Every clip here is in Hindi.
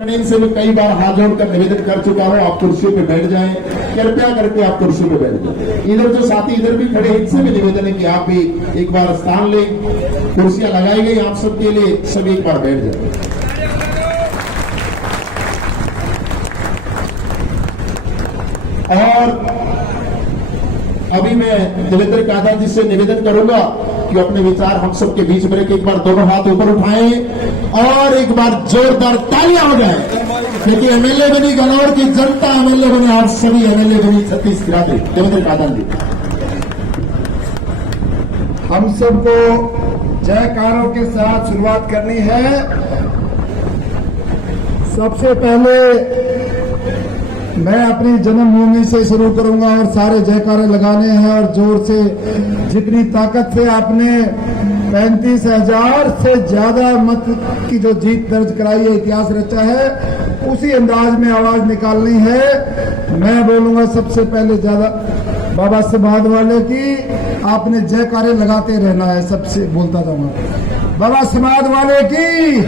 से मैं कई बार हाथ जोड़कर निवेदन कर चुका हूं, आप कुर्सियों पे बैठ जाएं, कृपया करके आप कुर्सियों पे बैठ जाएं। इधर जो साथी इधर भी खड़े, इनसे भी निवेदन है कि आप भी एक बार स्थान लें। कुर्सियां लगाई गई आप सबके लिए, सभी एक बार बैठ जाएं। और अभी मैं देवेंद्र कादा जी से निवेदन करूंगा कि अपने विचार हम सबके बीच में रखें। एक बार दोनों हाथ ऊपर उठाएं और एक बार जोरदार तालियां हो जाए, क्योंकि एमएलए बनी गन्नौर की जनता, एमएलए बनी आप सभी, एमएलए बनी छत्तीसगढ़ के देवेंद्र कादा जी। हम सबको जयकारों के साथ शुरुआत करनी है। सबसे पहले मैं अपनी जन्मभूमि से शुरू करूंगा और सारे जयकारे लगाने हैं और जोर से, जितनी ताकत से आपने 35,000 से ज्यादा मत की जो जीत दर्ज कराई है, इतिहास रचा है, उसी अंदाज में आवाज निकालनी है। मैं बोलूंगा सबसे पहले ज्यादा बाबा समाज वाले की, आपने जयकारे लगाते रहना है। सबसे बोलता जाऊंगा बाबा समाज वाले की,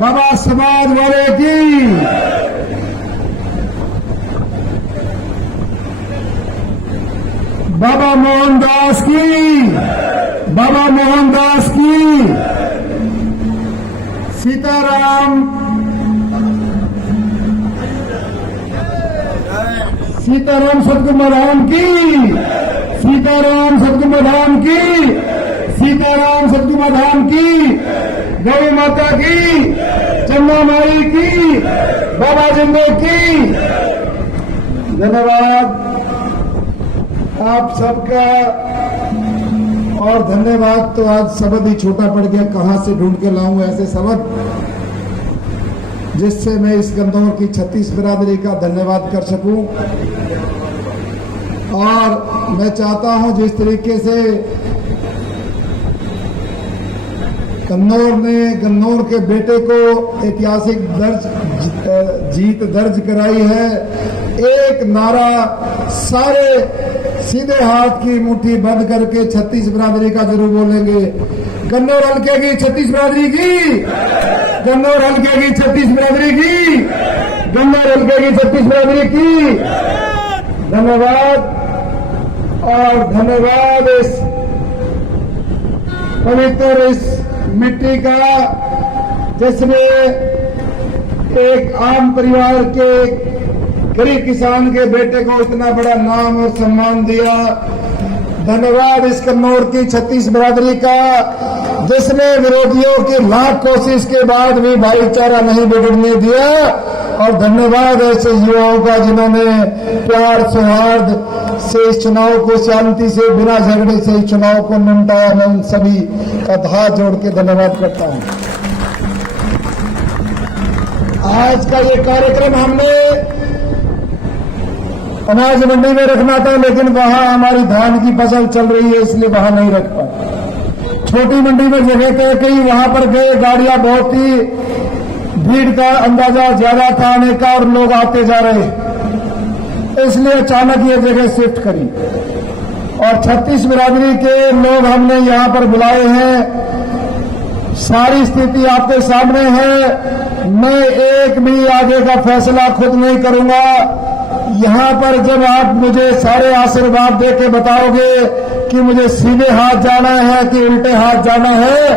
बाबा समाज वाले की। बाबा मोहनदास की, बाबा मोहनदास की। सीताराम, सीताराम सतगुरुधाम की, सीताराम सतगुरुधाम की, सीताराम सतगुरुधाम की। गौ माता की, चन्ना माई की, बाबा जिंदो की। धन्यवाद आप सबका। और धन्यवाद तो आज शब्द ही छोटा पड़ गया, कहां से ढूंढ के लाऊं ऐसे शब्द जिससे मैं इस गन्नौर की 36 बिरादरी का धन्यवाद कर सकूं। और मैं चाहता हूं जिस तरीके से गन्नौर के बेटे को ऐतिहासिक जीत दर्ज कराई है, एक नारा सारे सीधे हाथ की मुट्ठी बंद करके 36 बिरादरी का जरूर बोलेंगे। गन्नौर हल्के की 36 बिरादरी की, गन्नौर हल्के की 36 बिरादरी की, गन्नौर हल्के की 36 बिरादरी की। धन्यवाद। और धन्यवाद इस पवित्र इस मिट्टी का, जिसने एक आम परिवार के गरीब किसान के बेटे को इतना बड़ा नाम और सम्मान दिया। धन्यवाद इस कन्नौर की 36 बिरादरी का, जिसने विरोधियों की लाख कोशिश के बाद भी भाईचारा नहीं बिगड़ने दिया। और धन्यवाद ऐसे युवाओं का जिन्होंने प्यार सौहार्द से इस चुनाव को, शांति से, बिना झगड़े से इस चुनाव को निपटाया। मैं उन सभी का हाथ जोड़ के धन्यवाद करता हूं। आज का ये कार्यक्रम हमने अनाज मंडी में रखना था, लेकिन वहां हमारी धान की फसल चल रही है, इसलिए वहां नहीं रख पाए। छोटी मंडी में जगह तय की, वहां पर गए, गाड़ियां बहुत ही, भीड़ का अंदाजा ज्यादा था आने का और लोग आते जा रहे, इसलिए अचानक ये जगह शिफ्ट करी। और 36 बिरादरी के लोग हमने यहां पर बुलाए हैं। सारी स्थिति आपके सामने है। मैं एक भी आगे का फैसला खुद नहीं करूंगा। यहां पर जब आप मुझे सारे आशीर्वाद देके बताओगे कि मुझे सीधे हाथ जाना है कि उल्टे हाथ जाना है,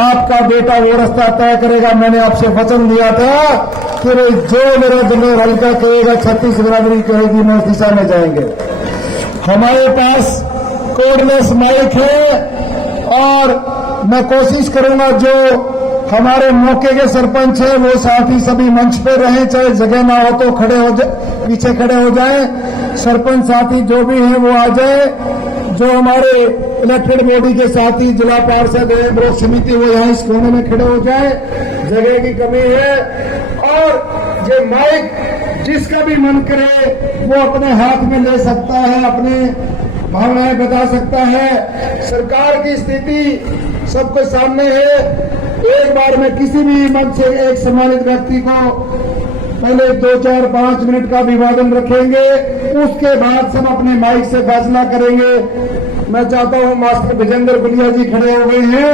आपका बेटा वो रास्ता तय करेगा। मैंने आपसे वचन दिया था कि जो मेरा गन्नौर हल्का कहेगा, 36 बिरादरी कहेगी, मैं उस दिशा में जाएंगे। हमारे पास कोर्डलेस माइक है और मैं कोशिश करूंगा जो हमारे मौके के सरपंच है वो साथी सभी मंच पर रहें, चाहे जगह ना हो तो खड़े हो पीछे खड़े हो जाएं। सरपंच साथी जो भी हैं वो आ जाए। जो हमारे इलेक्टेड बॉडी के साथी, जिला पार्षद है, ब्लॉक समिति, वो यहाँ इस कोने में खड़े हो जाए, जगह की कमी है। और जो माइक जिसका भी मन करे वो अपने हाथ में ले सकता है, अपने भावनाएं बता सकता है। सरकार की स्थिति सबके सामने है। एक बार में किसी भी मंच से एक सम्मानित व्यक्ति को पहले 2, 4, 5 मिनट का अभिवादन रखेंगे, उसके बाद सब अपने माइक से फैसला करेंगे। मैं चाहता हूं मास्टर विजेंद्र गुलिया जी खड़े हो गए हैं,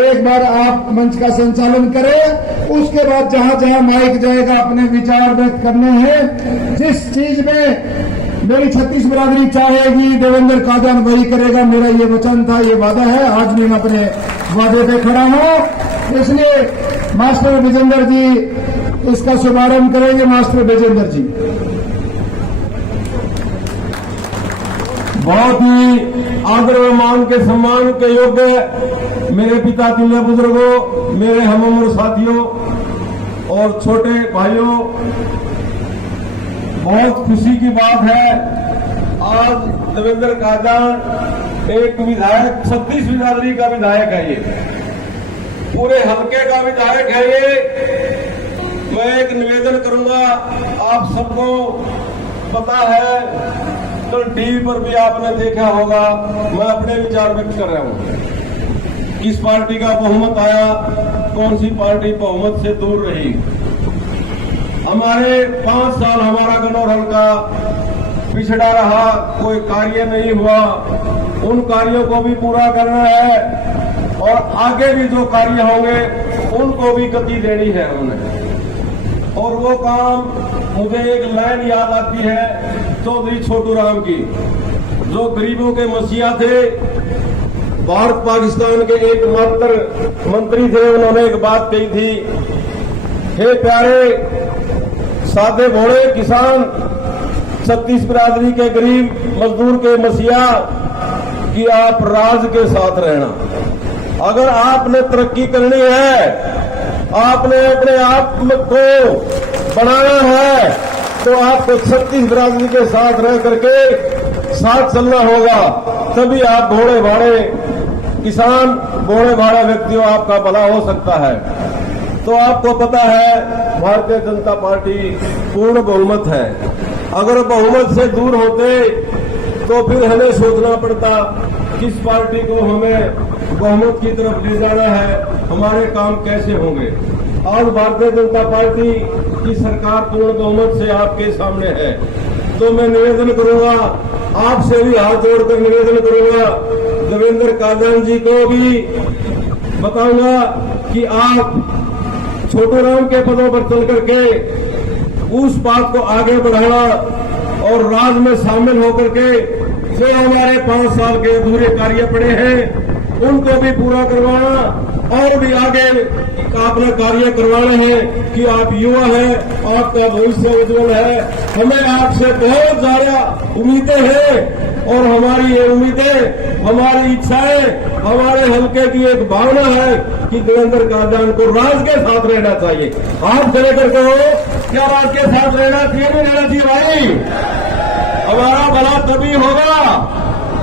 एक बार आप मंच का संचालन करें। उसके बाद जहां जहां माइक जाएगा अपने विचार व्यक्त करने हैं। जिस चीज में मेरी छत्तीस बिरादरी चाहेगी देवेंद्र कादयान वही करेगा। मेरा ये वचन था, ये वादा है, आज भी मैं अपने वादे पे खड़ा हूं। इसलिए मास्टर विजेंद्र जी इसका शुभारंभ करेंगे। मास्टर विजेंद्र जी। बहुत ही आदर व मान के सम्मान के योग्य मेरे पिता तुल्य बुजुर्गों, मेरे हम उम्र साथियों और छोटे भाइयों, बहुत खुशी की बात है आज देवेंद्र कादयान एक विधायक, छत्तीस बिरादरी का विधायक है, ये पूरे हल्के का विधायक है। ये मैं एक निवेदन करूंगा, आप सबको पता है, कल टीवी पर भी आपने देखा होगा, मैं अपने विचार व्यक्त कर रहा हूं। किस पार्टी का बहुमत आया, कौन सी पार्टी बहुमत से दूर रही। हमारे 5 साल हमारा गन्नौर हल्का पिछड़ा रहा, कोई कार्य नहीं हुआ। उन कार्यों को भी पूरा करना है और आगे भी जो कार्य होंगे उनको भी गति देनी है उन्हें। और वो काम मुझे एक लाइन याद आती है चौधरी छोटू राम की, जो गरीबों के मसीहा थे, भारत पाकिस्तान के एकमात्र मंत्री थे। उन्होंने एक बात कही थी, हे प्यारे सादे भोले किसान, छत्तीस बिरादरी के गरीब मजदूर के मसीहा, कि आप राज के साथ रहना। अगर आपने तरक्की करनी है, आपने अपने आप को बनाना है, तो आपको छत्तीस बिरादरी के साथ रह करके साथ चलना होगा। तभी आप भोले भाड़े किसान, भोले भाड़े व्यक्तियों, आपका भला हो सकता है। तो आपको पता है भारतीय जनता पार्टी पूर्ण बहुमत है। अगर बहुमत से दूर होते तो फिर हमें सोचना पड़ता किस पार्टी को हमें बहुमत की तरफ ले जाना है, हमारे काम कैसे होंगे। आज भारतीय जनता पार्टी की सरकार पूर्ण बहुमत से आपके सामने है। तो मैं निवेदन करूंगा, आपसे भी हाथ जोड़कर निवेदन करूंगा, देवेंद्र कादयान जी को भी बताऊंगा कि आप छोटू राम के पदों पर चल करके उस बात को आगे बढ़ाना और राज में शामिल होकर के जो हमारे 5 साल के अधूरे कार्य पड़े हैं उनको भी पूरा करवाना और भी आगे अपना कार्य करवाना है कि आप युवा हैं, आपका भविष्य उज्जवल है। हमें आपसे बहुत ज्यादा उम्मीदें हैं और हमारी ये उम्मीदें, हमारी इच्छाएं, हमारे हल्के की एक भावना है कि देवेंद्र कादयान को राज के साथ रहना चाहिए। आप चले करके हो, क्या राज के साथ रहना चाहिए, नहीं रहना चाहिए भाई? हमारा भला तभी होगा,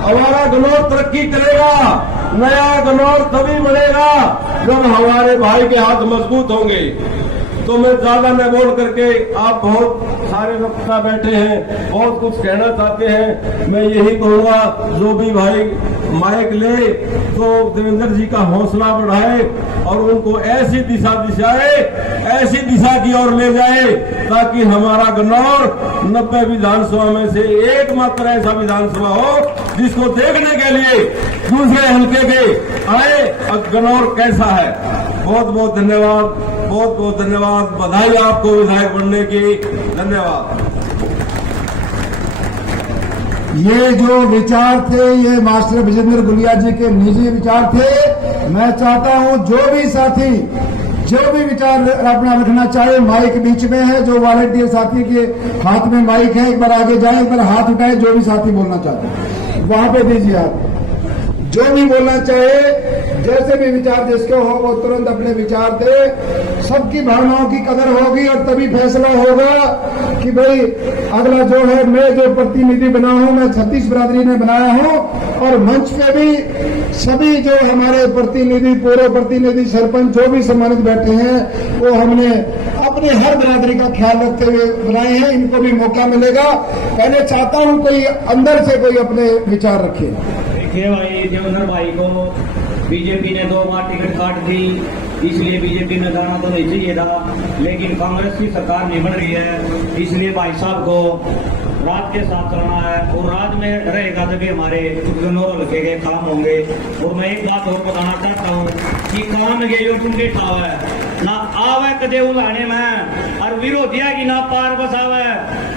हमारा गन्नौर तरक्की करेगा, नया गन्नौर तभी बनेगा जब हमारे भाई के हाथ मजबूत होंगे। तो मैं ज्यादा न बोल करके, आप बहुत सारे वक्ता बैठे हैं, बहुत कुछ कहना चाहते हैं, मैं यही कहूंगा जो भी भाई माइक ले तो देवेंद्र जी का हौसला बढ़ाए और उनको ऐसी दिशा दिशाए, ऐसी दिशा की ओर ले जाए ताकि हमारा गन्नौर 90 विधानसभा में से एकमात्र ऐसा विधानसभा हो जिसको देखने के लिए दूसरे हल्के के आए गन्नौर कैसा है। बहुत बहुत धन्यवाद, बहुत बहुत धन्यवाद, बधाई आपको विधायक बनने की। धन्यवाद। ये जो विचार थे ये मास्टर विजेंद्र गुलिया जी के निजी विचार थे। मैं चाहता हूं जो भी साथी जो भी विचार अपना रखना चाहे, माइक बीच में है, जो वॉलंटियर साथी के हाथ में माइक है एक बार आगे जाए, एक बार हाथ उठाए, जो भी साथी बोलना चाहते हैं वहां पे दीजिए। आप जो भी बोलना चाहे, जैसे भी विचार जिसके हो वो तुरंत अपने विचार दे। सबकी भावनाओं की कदर होगी और तभी फैसला होगा कि भाई अगला जो है, मैं जो प्रतिनिधि बना हूं, मैं छत्तीस बिरादरी ने बनाया हूं और मंच पे भी सभी जो हमारे प्रतिनिधि, पूर्व प्रतिनिधि, सरपंच जो भी सम्मानित बैठे हैं वो हमने अपने हर बिरादरी का ख्याल रखते हुए बनाए हैं। इनको भी मौका मिलेगा। पहले चाहता हूं कोई अंदर से कोई अपने विचार रखे। देखिए भाई, देवेंद्र भाई को बीजेपी ने 2 बार टिकट काट दी, इसलिए बीजेपी में जाना तो नहीं चाहिए था, लेकिन कांग्रेस की सरकार नहीं बन रही है, इसलिए भाई साहब को राज के साथ चलना है और राज में रहेगा तभी हमारे गनौर हल्के के काम होंगे। और मैं एक बात और बताना चाहता हूँ कि काम ये जो कुंडे ठाव है ना आवे कदे उलाने में और विरोधिया की ना पार बसावे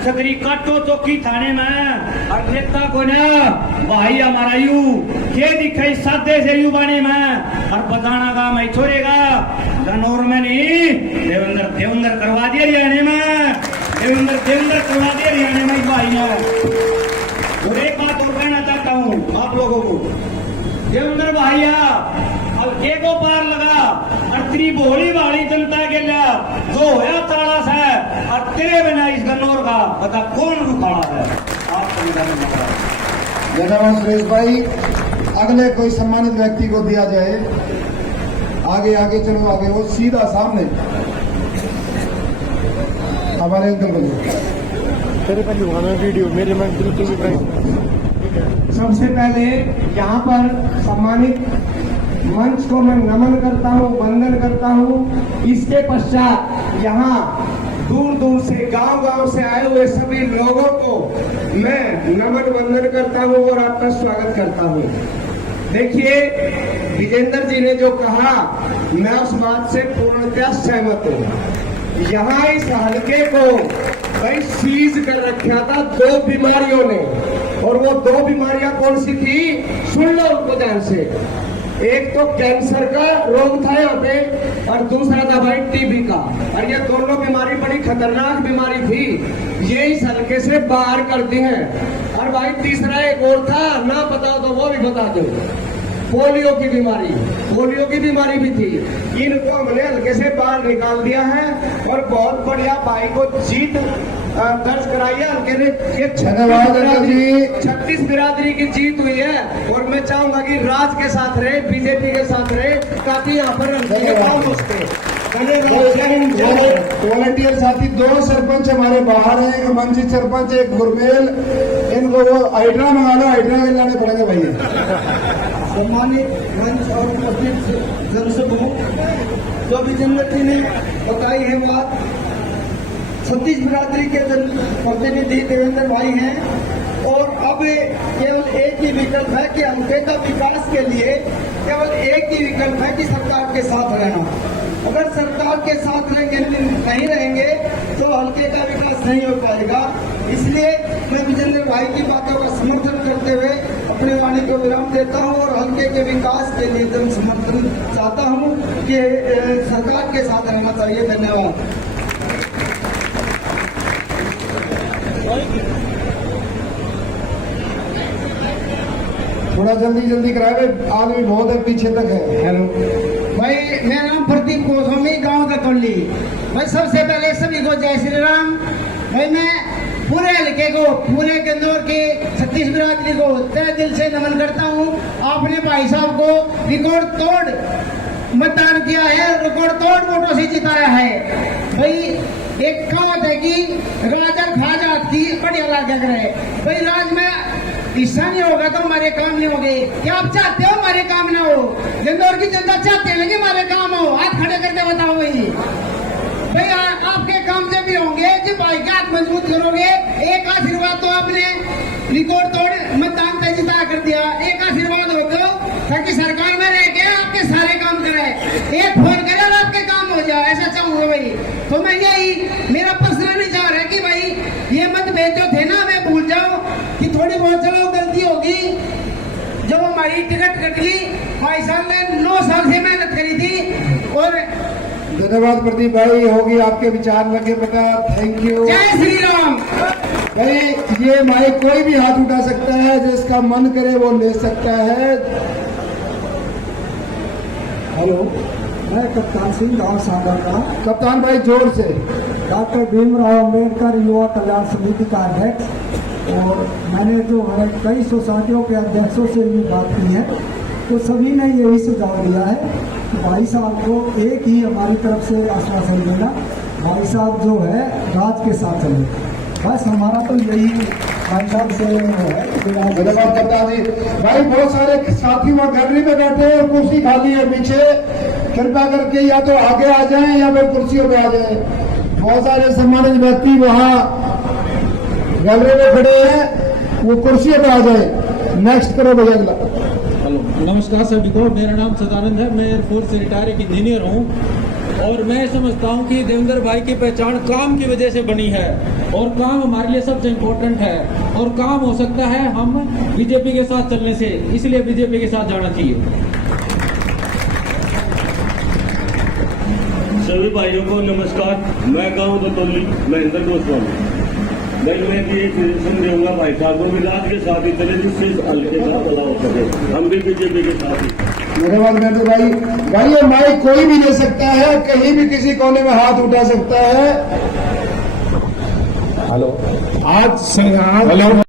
छतरी काटो चौकी थाने में और नेता को ना भाई हमारा यू के दिखाई सादे से यू बाने में और बजाना का मैं छोड़ेगा गनौर में नहीं देवेंद्र करवा दिया हरियाणा में देवेंद्र करवा दिया हरियाणा में भाई है। और एक बात और कहना चाहता हूँ आप लोगों को, देवेंद्र भाइया हल्के को पार लगा अत्री भोली वाली जनता के लिए जो है ताड़ा है और तेरे बिना इस गन्नौर का बता कौन रुकाड़ा है। आप धन्यवाद सुरेश भाई। अगले कोई सम्मानित व्यक्ति को दिया जाए। आगे आगे चलो, आगे वो सीधा सामने हमारे अंकल को तेरे पर लुभाना वीडियो मेरे मन बिल्कुल भी। सबसे पहले यहाँ पर सम्मानित मंच को मैं नमन करता हूँ, वंदन करता हूँ। इसके पश्चात यहाँ दूर दूर से गांव-गांव से आए हुए सभी लोगों को मैं नमन वंदन करता हूँ और आपका स्वागत करता हूँ। देखिए, विजेंद्र जी ने जो कहा मैं उस बात से पूर्णतः सहमत हूँ। यहाँ इस हलके को भाई सीज कर रखा था दो बीमारियों ने, और वो दो बीमारियां कौन सी थी सुन लो उनको ध्यान से। एक तो कैंसर का रोग था यहाँ पे और दूसरा था भाई टीबी का, और ये दोनों बीमारी बड़ी खतरनाक बीमारी थी, ये इस हल्के से बाहर करती हैं। और भाई तीसरा एक और था, ना पता तो वो भी बता दो, पोलियो की बीमारी भी थी। इनको हमने हल्के से बाहर निकाल दिया है और बहुत बढ़िया भाई को जीत दर्ज कराई है हल्के ने। धन्यवाद जी। 36 बिरादरी की जीत हुई है और मैं चाहूंगा कि राज के साथ रहे, बीजेपी के साथ रहे, ताकि यहाँ पर वॉलंटियर साथी दो सरपंच हमारे बाहर हैं, एक मंजिल सरपंच, एक गुरमेल। इनको वो हाइड्रा मंगा लो, हाइड्रा के लाने पड़ेंगे भैया। सम्मानित मंच और उपस्थित जनसमूह, जो विजेंद्र जी ने बताई है बात, 36 बिरादरी के प्रतिनिधि देवेंद्र भाई हैं और अब केवल एक ही विकल्प है कि हल्के का विकास के लिए केवल एक ही विकल्प है कि सरकार के साथ रहना। अगर सरकार के साथ नहीं रहेंगे तो हल्के का विकास नहीं हो पाएगा। इसलिए मैं विजेंद्र भाई की बातों का समर्थन करते हुए अपने वाणी को विराम देता हूं और हल्के के विकास के लिए जन समर्थन चाहता हूं कि सरकार के साथ रहना चाहिए। धन्यवाद। थोड़ा जल्दी कराए, आदमी बहुत है, पीछे तक है। हेलो भाई, मेरा नाम प्रदीप गोस्वामी, गांव दतौली। भाई सबसे पहले सभी को जय श्री राम। भाई मैं पूरे हल्के को, पूरे गन्नौर के 36 बिरादरी को तहे दिल से नमन करता हूं। आपने भाई साहब को रिकॉर्ड तोड़ मतदान किया है, रिकॉर्ड तोड़ वोटों से जिताया है। भाई एक कहावत है कि राजा खा जाती बढ़िया राजा करे। भाई राज में हिस्सा नहीं होगा तो हमारे काम नहीं होंगे। क्या आप चाहते हो हमारे काम ना हो? गन्नौर की जनता चाहते हैं कि हमारे काम हो? हाथ खड़े करके बताओ भाई आपके काम जब भी होंगे जब भाई का हाथ मजबूत करोगे। एक आशीर्वाद तो आपने रिकॉर्ड तोड़ मतदान तय जिता कर दिया, एक आशीर्वाद हो गया ताकि सरकार में रह के आपके सारे काम कराए। एक फोन करे और आपके काम हो जाए, ऐसा चाहूंगा भाई। तो मैं यही मेरा पर्सनल विचार है कि भाई ये मतभेद जो थे ना मैं भूल जाओ कि थोड़ी बहुत चलो गलती होगी। जब हमारी टिकट कटी, भाई साहब ने 9 साल से मेहनत करी थी। और धन्यवाद प्रदीप भाई, होगी आपके विचार लगे पता। थैंक यू, जय श्री राम। भाई ये माइक कोई भी हाथ उठा सकता है, जिसका मन करे वो ले सकता है। हेलो, मैं कप्तान सिंह, गाँव सागर का। कप्तान भाई जोर से। डॉक्टर भीमराव अम्बेडकर युवा कल्याण समिति का अध्यक्ष, और मैंने जो है कई सोसाइटियों के अध्यक्षों से भी बात की है, तो सभी ने यही सुझाव दिया है कि भाई साहब को एक ही हमारी तरफ से आश्वासन देना, भाई साहब जो है राज के साथ चले। बस हमारा तो यही भाई साहब से है। धन्यवाद कप्तान जी। भाई बहुत सारे साथी वहाँ गैलरी में बैठे हैं और कुर्सी खाली है पीछे। कृपा करके या तो आगे आ जाएं या फिर कुर्सियों पे आ जाएं। बहुत सारे सम्मानित व्यक्ति वहां गैलरी में खड़े हैं, वो कुर्सियों पे आ जाए। नेक्स्ट करो भैया अगला। हेलो, नमस्कार सभी को। मेरा नाम सदानंद है। मैं एयरफोर्स से रिटायर्ड इंजीनियर हूँ और मैं समझता हूँ कि देवेंद्र भाई की पहचान काम की वजह से बनी है और काम हमारे लिए सबसे इम्पोर्टेंट है और काम हो सकता है हम बीजेपी के साथ चलने से, इसलिए बीजेपी के साथ जाना चाहिए। सभी भाइयों को नमस्कार। मैं गाँव दतौली महेंद्र गोस्वामी। मैं भी एक सजेशन दूंगा भाई साहब को भी राज के साथ ही चले, जिससे हल्के का भला हो सके। हम भी बीजेपी के साथ ही। मेरे बाद में तो भाई ये माइक कोई भी ले सकता है, कहीं भी किसी कोने में हाथ उठा सकता है। हेलो, आज हेलो